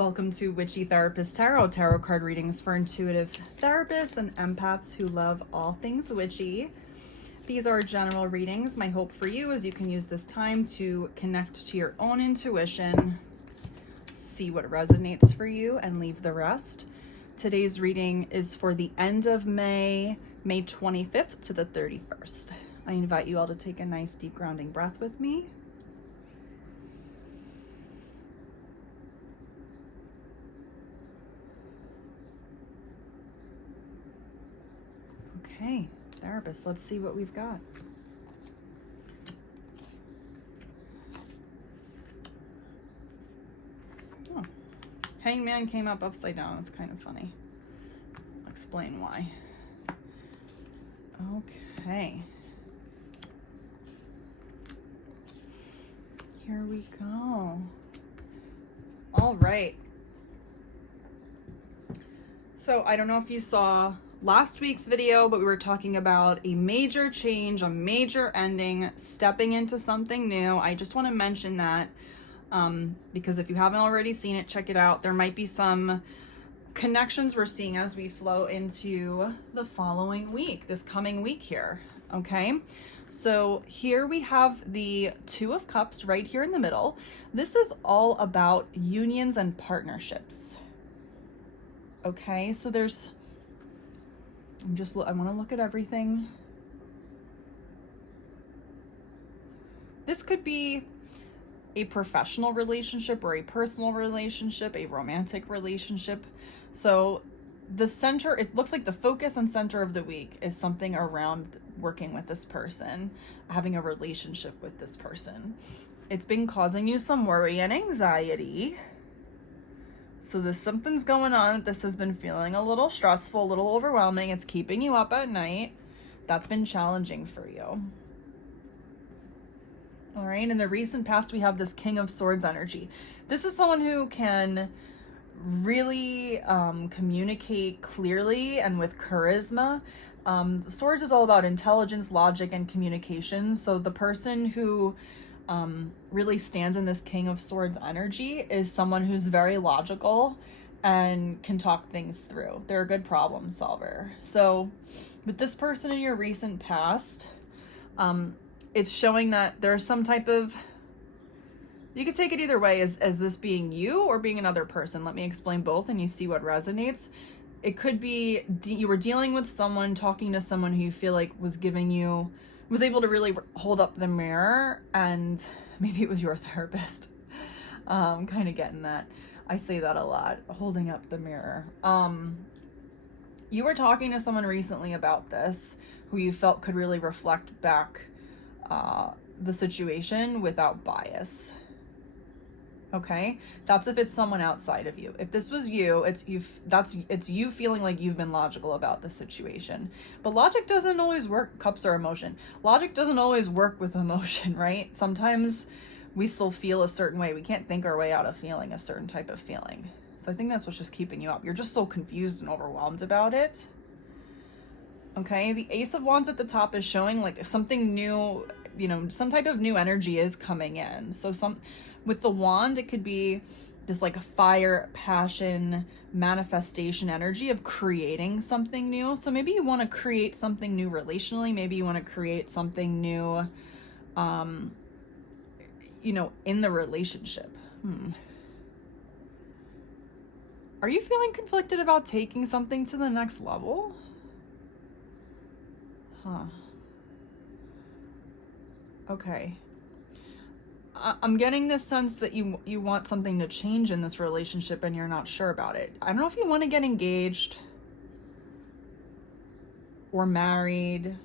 Welcome to Witchy Therapist Tarot, tarot card readings for intuitive therapists and empaths who love all things witchy. These are general readings. My hope for you is you can use this time to connect to your own intuition, see what resonates for you, and leave the rest. Today's reading is for the end of May 25th to the 31st. I invite you all to take a nice deep grounding breath with me. Okay, therapist, let's see what we've got. Oh, Hangman came up upside down. It's kind of funny. I'll explain why. Okay. Here we go. All right. So I don't know if you saw last week's video, but we were talking about a major change, a major ending, stepping into something new. I just want to mention that because if you haven't already seen it, check it out. There might be some connections we're seeing as we flow into the following week, this coming week here. Okay, so here we have the Two of Cups right here in the middle. This is all about unions and partnerships. Okay, so there's I want to look at everything. This could be a professional relationship or a personal relationship, a romantic relationship. So the center, it looks like the focus and center of the week is something around working with this person, having a relationship with this person. It's been causing you some worry and anxiety. So something's going on. This has been feeling a little stressful, a little overwhelming. It's keeping you up at night. That's been challenging for you. All right, in the recent past, we have this King of Swords energy. This is someone who can really communicate clearly and with charisma. Swords is all about intelligence, logic, and communication. So the person who really stands in this King of Swords energy is someone who's very logical and can talk things through. They're a good problem solver. So with this person in your recent past, it's showing that there's some type of, you could take it either way, as this being you or being another person. Let me explain both and you see what resonates. It could be you were dealing with someone, talking to someone who you feel like was able to really hold up the mirror, and maybe it was your therapist. Kind of getting that. I say that a lot, holding up the mirror. You were talking to someone recently about this, who you felt could really reflect back the situation without bias. Okay, that's if it's someone outside of you. If this was you, it's you feeling like you've been logical about the situation. But logic doesn't always work. Cups are emotion. Logic doesn't always work with emotion, right? Sometimes we still feel a certain way. We can't think our way out of feeling a certain type of feeling. So I think that's what's just keeping you up. You're just so confused and overwhelmed about it. Okay, the Ace of Wands at the top is showing like something new, some type of new energy is coming in. So with the wand, it could be this like a fire, passion, manifestation energy of creating something new. So maybe you want to create something new relationally. Maybe you want to create something new, in the relationship. Are you feeling conflicted about taking something to the next level? Okay. I'm getting this sense that you want something to change in this relationship and you're not sure about it. I don't know if you want to get engaged or married,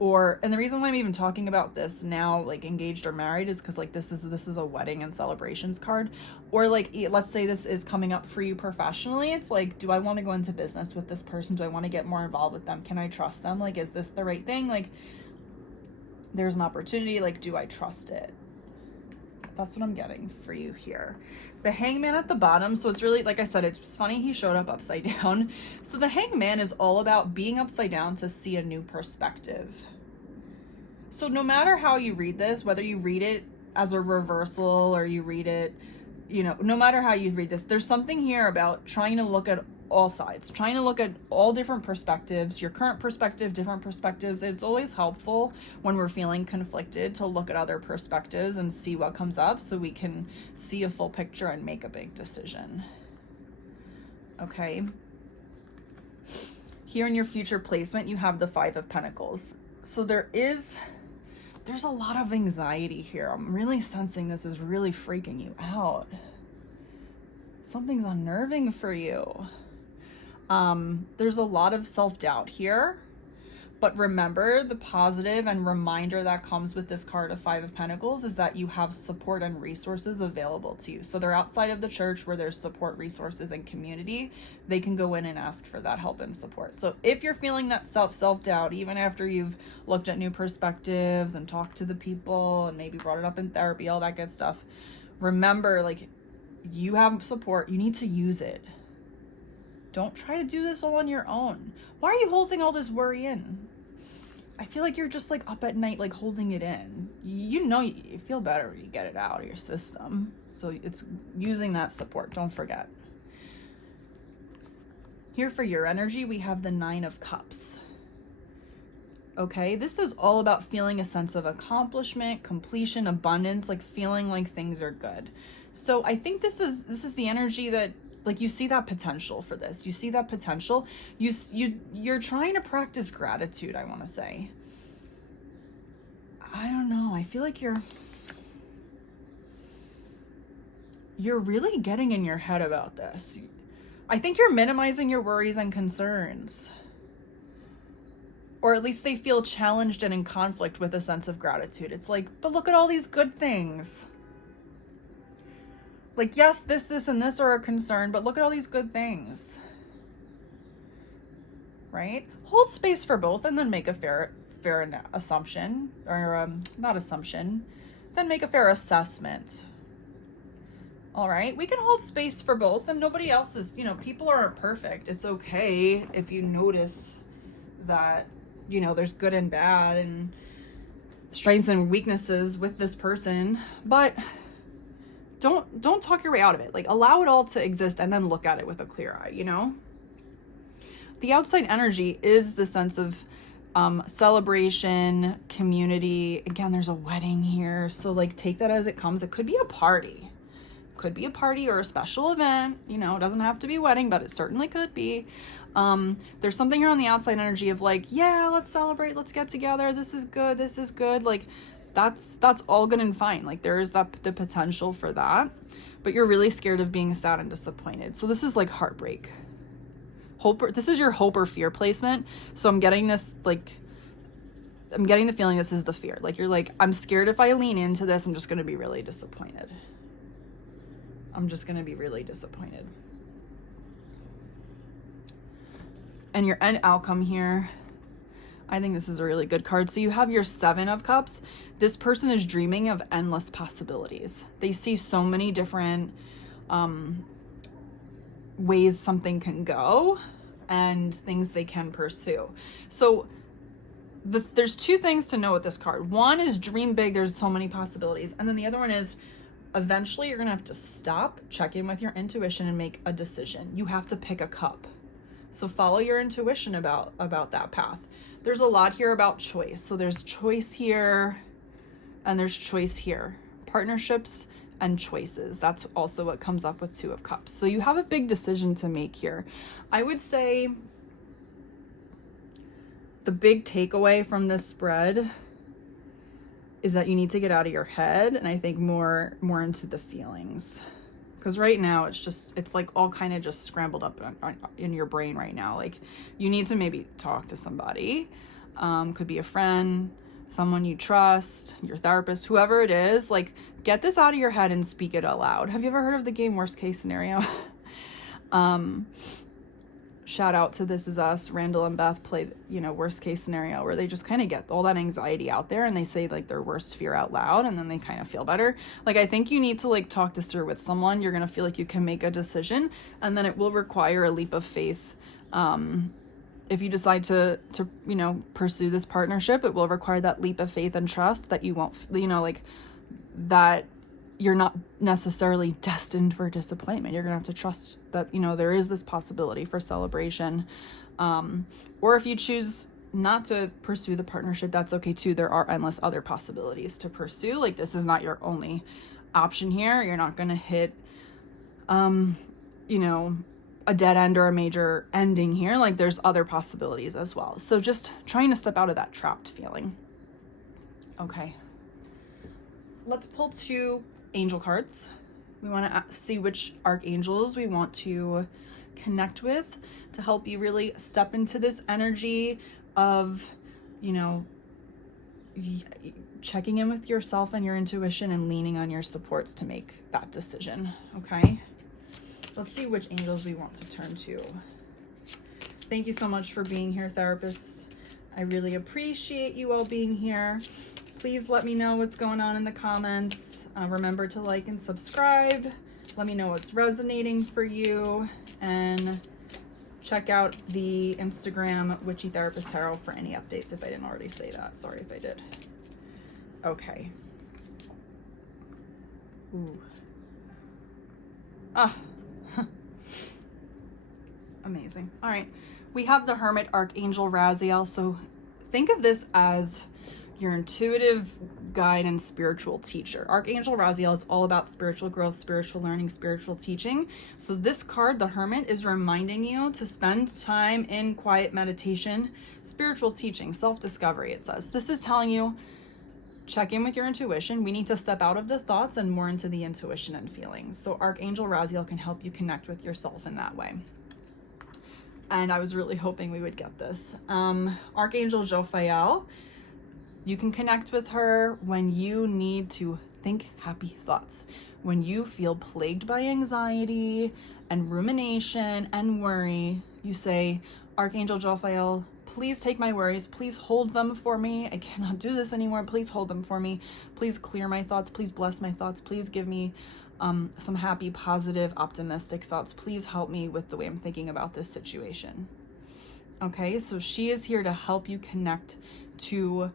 and the reason why I'm even talking about this now, like engaged or married, is because like this is a wedding and celebrations card. Or like, let's say this is coming up for you professionally. It's like, do I want to go into business with this person? Do I want to get more involved with them? Can I trust them? Like, is this the right thing? Like, there's an opportunity, like, do I trust it? That's what I'm getting for you here. The Hangman at the bottom, so it's really, like I said, it's funny he showed up upside down. So the Hangman is all about being upside down to see a new perspective. So no matter how you read this, whether you read it as a reversal or you read it no matter how you read this, there's something here about trying to look at all sides, trying to look at all different perspectives, your current perspective, different perspectives. It's always helpful when we're feeling conflicted to look at other perspectives and see what comes up so we can see a full picture and make a big decision. Okay. Here in your future placement, you have the Five of Pentacles. So there's a lot of anxiety here. I'm really sensing this is really freaking you out. Something's unnerving for you. There's a lot of self-doubt here, but remember, the positive and reminder that comes with this card of Five of Pentacles is that you have support and resources available to you. So they're outside of the church where there's support, resources, and community. They can go in and ask for that help and support. So if you're feeling that self-doubt, even after you've looked at new perspectives and talked to the people and maybe brought it up in therapy, all that good stuff, remember, like, you have support. You need to use it. Don't try to do this all on your own. Why are you holding all this worry in? I feel like you're just like up at night, like holding it in. You feel better when you get it out of your system. So it's using that support. Don't forget. Here for your energy, we have the Nine of Cups. Okay, this is all about feeling a sense of accomplishment, completion, abundance, like feeling like things are good. So I think this is the energy that, like, you see that potential for this. You see that potential. You're trying to practice gratitude, I want to say. I don't know. I feel like you're really getting in your head about this. I think you're minimizing your worries and concerns. Or at least they feel challenged and in conflict with a sense of gratitude. It's like, but look at all these good things. Like, yes, this, and this are a concern, but look at all these good things. Right? Hold space for both and then make a fair assumption, or not assumption, then make a fair assessment. All right? We can hold space for both, and nobody else is, people aren't perfect. It's okay if you notice that, there's good and bad and strengths and weaknesses with this person, but don't talk your way out of it. Like, allow it all to exist and then look at it with a clear eye, The outside energy is the sense of celebration, community. Again, there's a wedding here. So, like, take that as it comes. It could be a party. Could be a party or a special event. It doesn't have to be a wedding, but it certainly could be. There's something here on the outside energy of like, yeah, let's celebrate. Let's get together. This is good. This is good. Like, that's all good and fine. Like, there is the potential for that, but you're really scared of being sad and disappointed. So this is like heartbreak. This is your hope or fear placement. So I'm getting this, like, I'm getting the feeling this is the fear. Like, you're like, I'm scared if I lean into this, I'm just going to be really disappointed. I'm just going to be really disappointed. And your end outcome here, I think this is a really good card. So you have your Seven of Cups. This person is dreaming of endless possibilities. They see so many different ways something can go and things they can pursue. So there's two things to know with this card. One is dream big. There's so many possibilities. And then the other one is eventually you're going to have to stop, check in with your intuition, and make a decision. You have to pick a cup. So follow your intuition about that path. There's a lot here about choice. So there's choice here and there's choice here. Partnerships and choices. That's also what comes up with Two of Cups. So you have a big decision to make here. I would say the big takeaway from this spread is that you need to get out of your head, and I think more into the feelings. Because right now it's like all kind of just scrambled up in your brain right now. Like, you need to maybe talk to somebody. Could be a friend, someone you trust, your therapist, whoever it is. Like, get this out of your head and speak it aloud. Have you ever heard of the game Worst Case Scenario? Shout out to This Is Us. Randall and Beth play, Worst Case Scenario, where they just kind of get all that anxiety out there and they say like their worst fear out loud, and then they kind of feel better. Like, I think you need to like talk this through with someone. You're going to feel like you can make a decision, and then it will require a leap of faith. If you decide to pursue this partnership, it will require that leap of faith and trust that you won't, like, that you're not necessarily destined for disappointment. You're gonna have to trust that, you know, there is this possibility for celebration. Or if you choose not to pursue the partnership, that's okay too. There are endless other possibilities to pursue. Like, this is not your only option here. You're not gonna hit, you know, a dead end or a major ending here. Like, there's other possibilities as well. So just trying to step out of that trapped feeling. Okay. Let's pull 2 angel cards. We want to see which archangels we want to connect with to help you really step into this energy of, you know, checking in with yourself and your intuition and leaning on your supports to make that decision. Okay. Let's see which angels we want to turn to. Thank you so much for being here, therapists. I really appreciate you all being here. Please let me know what's going on in the comments. Remember to like and subscribe. Let me know what's resonating for you. And check out the Instagram Witchy Therapist Tarot for any updates if I didn't already say that. Sorry if I did. Okay. Ooh. Ah. Amazing. All right. We have the Hermit Archangel Raziel. So think of this as your intuitive guide and spiritual teacher. Archangel Raziel is all about spiritual growth, spiritual learning, spiritual teaching. So this card, the Hermit, is reminding you to spend time in quiet meditation, spiritual teaching, self-discovery, it says. This is telling you, check in with your intuition. We need to step out of the thoughts and more into the intuition and feelings. So Archangel Raziel can help you connect with yourself in that way. And I was really hoping we would get this. Archangel Jophiel, you can connect with her when you need to think happy thoughts, when you feel plagued by anxiety and rumination and worry. You say, Archangel Jophiel, please take my worries. Please hold them for me. I cannot do this anymore. Please hold them for me. Please clear my thoughts. Please bless my thoughts. Please give me some happy, positive, optimistic thoughts. Please help me with the way I'm thinking about this situation. Okay, so she is here to help you connect to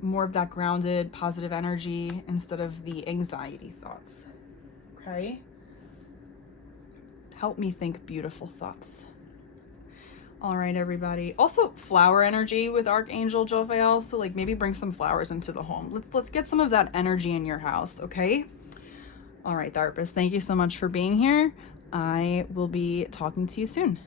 more of that grounded, positive energy instead of the anxiety thoughts. Okay? Help me think beautiful thoughts. All right, everybody. Also, flower energy with Archangel Jophiel. So, like, maybe bring some flowers into the home. Let's get some of that energy in your house, okay? All right, therapists, thank you so much for being here. I will be talking to you soon.